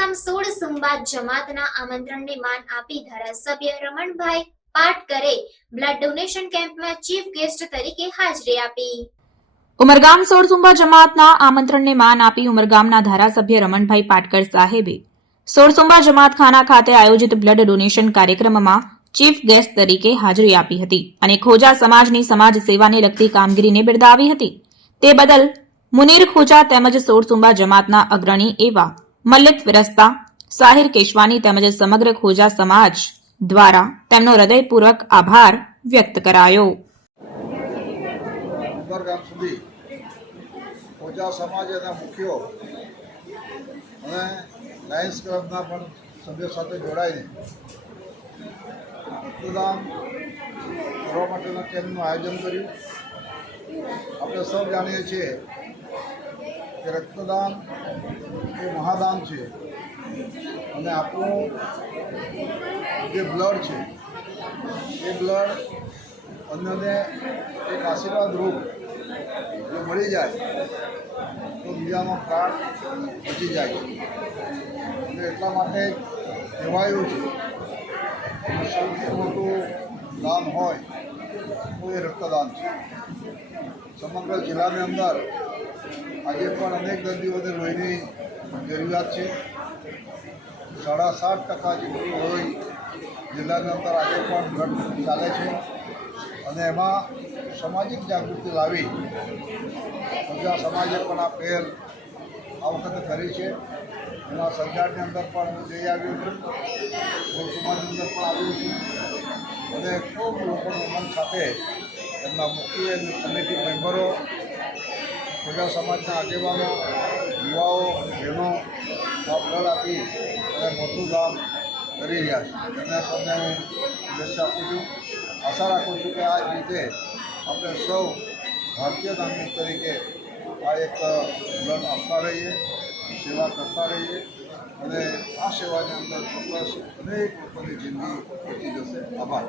ઉમરગામ સોળ સુંબાદ જમાતના આમંત્રણને માન આપી ધારાસભ્ય રમણભાઈ પાટકરે બ્લડ ડોનેશન કેમ્પમાં ચીફ ગેસ્ટ તરીકે હાજરી આપી. ઉમરગામ સોળસુંબા જમાતના આમંત્રણને માન આપી ઉમરગામના ધારાસભ્ય રમણભાઈ પાટકર સાહેબે સોળસુંબા જમાતખાના ખાતે આયોજિત બ્લડ ડોનેશન કાર્યક્રમમાં ચીફ ગેસ્ટ તરીકે હાજરી આપી હતી અને ખોજા સમાજની સમાજ સેવાને લગતી કામગીરીને બિરદાવી હતી. તે બદલ મુનીર ખોજા તેમજ સોળસુંબા જમાતના અગ્રણી એવા મલ્લિક ફિરસ્તા સાહિર કેશવાની તેમજ સમગ્ર ખોજા સમાજ દ્વારા તેમનો હૃદયપૂર્વક આભાર વ્યક્ત કરાયો. ઓજા સમાજ અને મુખ્યો અને લાયન્સ ક્લબના પણ સભ્યો સાથે જોડાઈને રક્તદાન કરવા માટેના કેમ્પનું આયોજન કર્યું. આપણે સૌ જાણીએ છીએ કે રક્તદાન એ મહાદાન છે. અને આપણું જે બ્લડ છે, એ બ્લડ અન્યને એક આશીર્વાદ રૂપ જો મળી જાય, તો બીજાનો પ્રાણ બચી જાય. એટલે એટલા માટે કહેવાયું છે સૌથી મોટું દાન હોય તો એ રક્તદાન છે. સમગ્ર જિલ્લાની અંદર આજે પણ અનેક દર્દીઓને લોહીની જરૂરિયાત છે. સાડા સાત ટકા જેટલું હોય, જિલ્લાની અંદર આજે પણ ઘટ ચાલે છે. અને એમાં સામાજિક જાગૃતિ લાવી પ્રજા સમાજે પણ આ પહેલ આ વખતે કરી છે. એમાં સરકારની અંદર પણ હું જઈ આવ્યો છું. હું સમાજની અંદર પણ આવ્યો છું. અને ખૂબ લોકોનું મન સાથે એમના મુખ્ય કમિટી મેમ્બરો પ્રજા સમાજના આગેવાનો યુવાઓ બહેનો બ્લડ આપી અને મોટું કામ કરી રહ્યા છે એમના સૌને હું શુભેચ્છા આપું છું. આશા રાખું છું કે આ રીતે આપણે સૌ ભારતીય નાગરિક તરીકે આ એક બ્લડ આપતા રહીએ, સેવા કરતા રહીએ અને આ સેવાની અંદર ચોક્કસ અનેક લોકોની જિંદગી બચી જશે. આભાર.